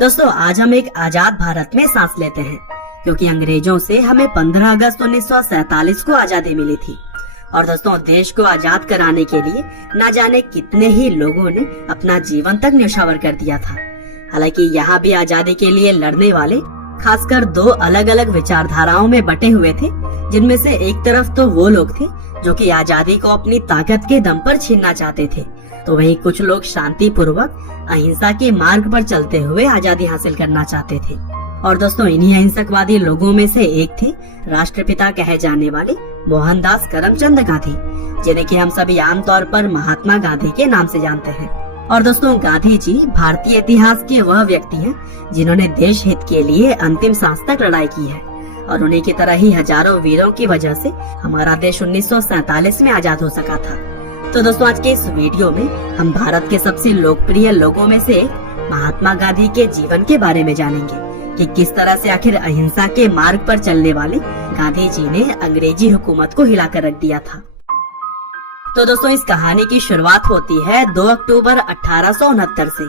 दोस्तों आज हम एक आजाद भारत में सांस लेते हैं क्योंकि अंग्रेजों से हमें 15 अगस्त 1947 को आजादी मिली थी। और दोस्तों देश को आजाद कराने के लिए न जाने कितने ही लोगों ने अपना जीवन तक न्यौछावर कर दिया था। हालांकि यहाँ भी आजादी के लिए लड़ने वाले खासकर दो अलग अलग विचारधाराओं में बटे हुए थे, जिनमें से एक तरफ तो वो लोग थे जो कि आजादी को अपनी ताकत के दम पर छीनना चाहते थे, तो वहीं कुछ लोग शांति पूर्वक अहिंसा के मार्ग पर चलते हुए आजादी हासिल करना चाहते थे। और दोस्तों इन्हीं अहिंसकवादी लोगों में से एक थे राष्ट्रपिता कहे जाने वाले मोहनदास करमचंद गांधी, जिन्हें कि हम सभी आमतौर पर महात्मा गांधी के नाम से जानते हैं। और दोस्तों गांधी जी भारतीय इतिहास के वह व्यक्ति हैं जिन्होंने देश हित के लिए अंतिम सांस तक लड़ाई की है, और उन्हीं की तरह ही हजारों वीरों की वजह से हमारा देश 1947 में आजाद हो सका था। तो दोस्तों आज के इस वीडियो में हम भारत के सबसे लोकप्रिय लोगों में से एक महात्मा गांधी के जीवन के बारे में जानेंगे कि किस तरह से आखिर अहिंसा के मार्ग पर चलने वाले गांधी जी ने अंग्रेजी हुकूमत को हिलाकर रख दिया था। तो दोस्तों इस कहानी की शुरुआत होती है 2 अक्टूबर 1869 से,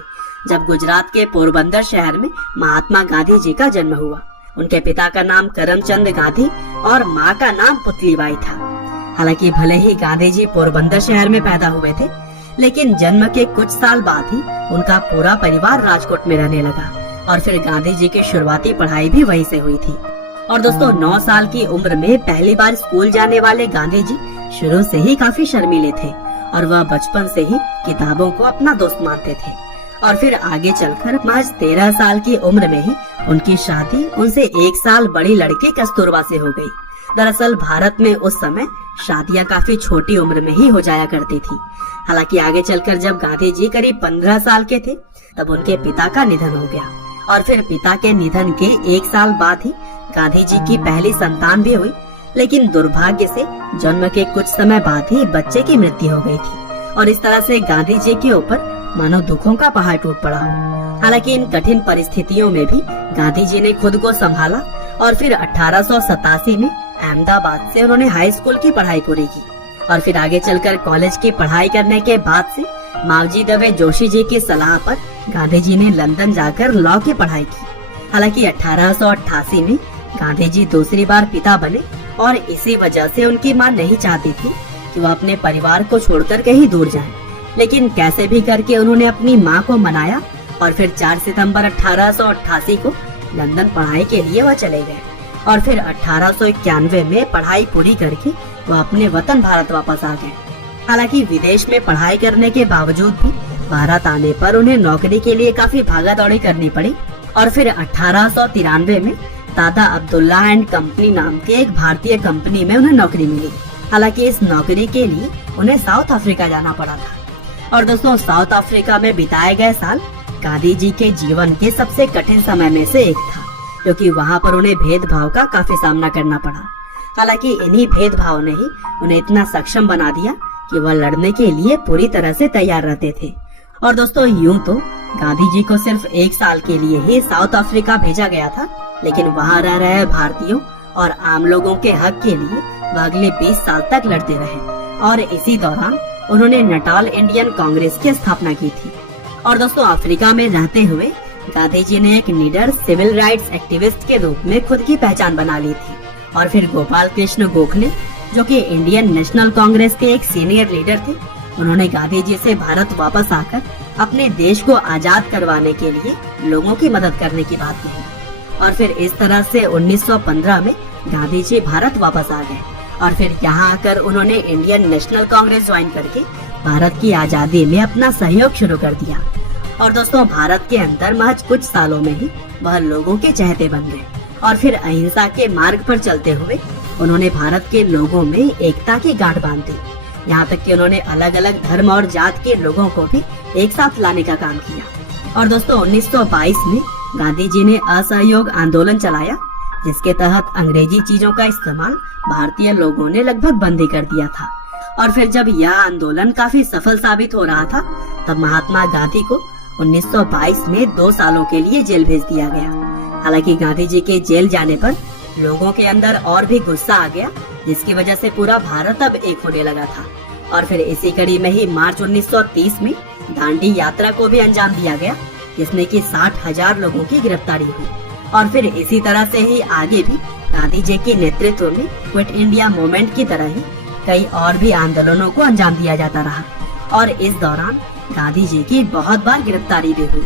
जब गुजरात के पोरबंदर शहर में महात्मा गांधी जी का जन्म हुआ। उनके पिता का नाम करमचंद गांधी और माँ का नाम पुतलीबाई था। हालांकि भले ही गांधी जी पोरबंदर शहर में पैदा हुए थे, लेकिन जन्म के कुछ साल बाद ही उनका पूरा परिवार राजकोट में रहने लगा, और फिर गांधी जी की शुरुआती पढ़ाई भी वहीं से हुई थी। और दोस्तों 9 साल की उम्र में पहली बार स्कूल जाने वाले गांधी जी शुरू से ही काफी शर्मीले थे, और वह बचपन से ही किताबों को अपना दोस्त मानते थे। और फिर आगे चलकर महज 13 साल की उम्र में ही उनकी शादी उनसे 1 साल बड़ी लड़की कस्तूरबा से हो गई। दरअसल भारत में उस समय शादियां काफी छोटी उम्र में ही हो जाया करती थी। हालांकि आगे चलकर जब गांधी जी करीब 15 साल के थे तब उनके पिता का निधन हो गया, और फिर पिता के निधन के 1 साल बाद ही गांधी जी की पहली संतान भी हुई। लेकिन दुर्भाग्य से जन्म के कुछ समय बाद ही बच्चे की मृत्यु हो गई थी, और इस तरह से गांधी जी के ऊपर मानो दुखों का पहाड़ टूट पड़ा हो। हालांकि इन कठिन परिस्थितियों में भी गांधी जी ने खुद को संभाला, और फिर 1887 में अहमदाबाद से उन्होंने हाई स्कूल की पढ़ाई पूरी की, और फिर आगे चलकर कॉलेज की पढ़ाई करने के बाद से मावजी दवे जोशी जी की सलाह पर गांधी जी ने लंदन जाकर लॉ की पढ़ाई की। हालांकि 1888 में गांधी जी दूसरी बार पिता बने, और इसी वजह से उनकी मां नहीं चाहती थी कि वह अपने परिवार को छोड़कर कहीं दूर जाएं। लेकिन कैसे भी करके उन्होंने अपनी मां को मनाया, और फिर 4 सितंबर 1888 को लंदन पढ़ाई के लिए वह चले गए, और फिर 1891 में पढ़ाई पूरी करके वह अपने वतन भारत वापस आ गए। हालांकि विदेश में पढ़ाई करने के बावजूद भी भारत आने पर उन्हें नौकरी के लिए काफी भागा दौड़ी करनी पड़ी, और फिर 1893 में दादा अब्दुल्ला एंड कंपनी नाम के एक भारतीय कंपनी में उन्हें नौकरी मिली। हालांकि इस नौकरी के लिए उन्हें साउथ अफ्रीका जाना पड़ा था। और दोस्तों साउथ अफ्रीका में बिताए गए साल गांधी जी के जीवन के सबसे कठिन समय में से एक था, क्योंकि वहाँ पर उन्हें भेदभाव का काफी सामना करना पड़ा। हालांकि इन्हीं भेदभाव ने ही उन्हें इतना सक्षम बना दिया कि वह लड़ने के लिए पूरी तरह से तैयार रहते थे। और दोस्तों यूं तो गांधी जी को सिर्फ 1 साल के लिए ही साउथ अफ्रीका भेजा गया था, लेकिन वहाँ रह रहे भारतीयों और आम लोगों के हक के लिए वह अगले 20 साल तक लड़ते रहे, और इसी दौरान उन्होंने नटाल इंडियन कांग्रेस की स्थापना की थी। और दोस्तों अफ्रीका में रहते हुए गांधी जी ने एक निडर सिविल राइट्स एक्टिविस्ट के रूप में खुद की पहचान बना ली थी। और फिर गोपाल कृष्ण गोखले, जो कि इंडियन नेशनल कांग्रेस के एक सीनियर लीडर थे, उन्होंने गांधी जी से भारत वापस आकर अपने देश को आजाद करवाने के लिए लोगों की मदद करने की बात कही। और फिर इस तरह से 1915 में गांधी जी भारत वापस आ गए, और फिर यहाँ आकर उन्होंने इंडियन नेशनल कांग्रेस ज्वाइन करके भारत की आजादी में अपना सहयोग शुरू कर दिया। और दोस्तों भारत के अंदर महज कुछ सालों में ही वह लोगों के चहेते बन गए, और फिर अहिंसा के मार्ग पर चलते हुए उन्होंने भारत के लोगों में एकता की गांठ बांध दी। यहाँ तक कि उन्होंने अलग अलग धर्म और जात के लोगों को भी एक साथ लाने का काम किया। और दोस्तों 1922 में गांधी जी ने असहयोग आंदोलन चलाया, जिसके तहत अंग्रेजी चीजों का इस्तेमाल भारतीय लोगों ने लगभग बंद ही कर दिया था। और फिर जब यह आंदोलन काफी सफल साबित हो रहा था, तब महात्मा गांधी को 1922 में 2 सालों के लिए जेल भेज दिया गया। हालांकि गांधी जी के जेल जाने पर लोगों के अंदर और भी गुस्सा आ गया, जिसकी वजह से पूरा भारत अब एक होने लगा था। और फिर इसी कड़ी में ही मार्च 1930 में दांडी यात्रा को भी अंजाम दिया गया, जिसमें कि 60,000 लोगों की गिरफ्तारी हुई। और फिर इसी तरह से ही आगे भी गांधी जी के नेतृत्व में क्विट इंडिया मूवमेंट की तरह ही कई और भी आंदोलनों को अंजाम दिया जाता रहा और इस दौरान गांधी जी की बहुत बार गिरफ्तारी भी हुई।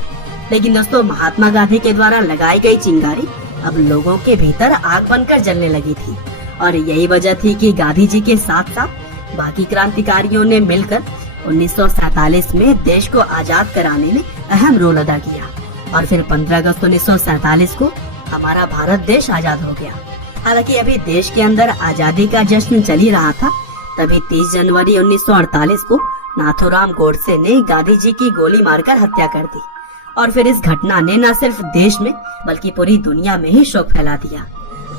लेकिन दोस्तों, महात्मा गांधी के द्वारा लगाई गई चिंगारी अब लोगों के भीतर आग बनकर जलने लगी थी और यही वजह थी कि गांधी जी के साथ साथ बाकी क्रांतिकारियों ने मिलकर 1947 में देश को आजाद कराने में अहम रोल अदा किया और फिर 15 अगस्त 1947 को हमारा भारत देश आजाद हो गया। हालांकि अभी देश के अंदर आजादी का जश्न चल ही रहा था, तभी 30 जनवरी 1948 को नाथूराम गोडसे ने गांधी जी की गोली मारकर हत्या कर दी और फिर इस घटना ने न सिर्फ देश में बल्कि पूरी दुनिया में ही शोक फैला दिया।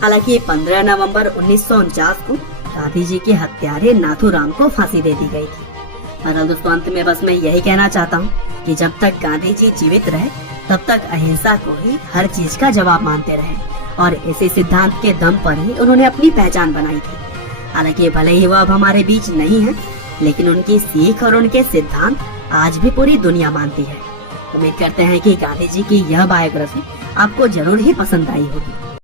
हालांकि 15 नवंबर 1949 को गांधी जी के हत्यारे नाथूराम को फांसी दे दी गई थी। और दोस्तों, अंत में बस मैं यही कहना चाहता हूँ कि जब तक गांधी जी जीवित रहे तब तक अहिंसा को ही हर चीज का जवाब मानते रहे और इसी सिद्धांत के दम पर ही उन्होंने अपनी पहचान बनाई थी। हालांकि भले ही वो अब हमारे बीच नहीं है, लेकिन उनकी सीख और उनके सिद्धांत आज भी पूरी दुनिया मानती है। उम्मीद करते हैं कि गांधी जी की यह बायोग्राफी आपको जरूर ही पसंद आई होगी।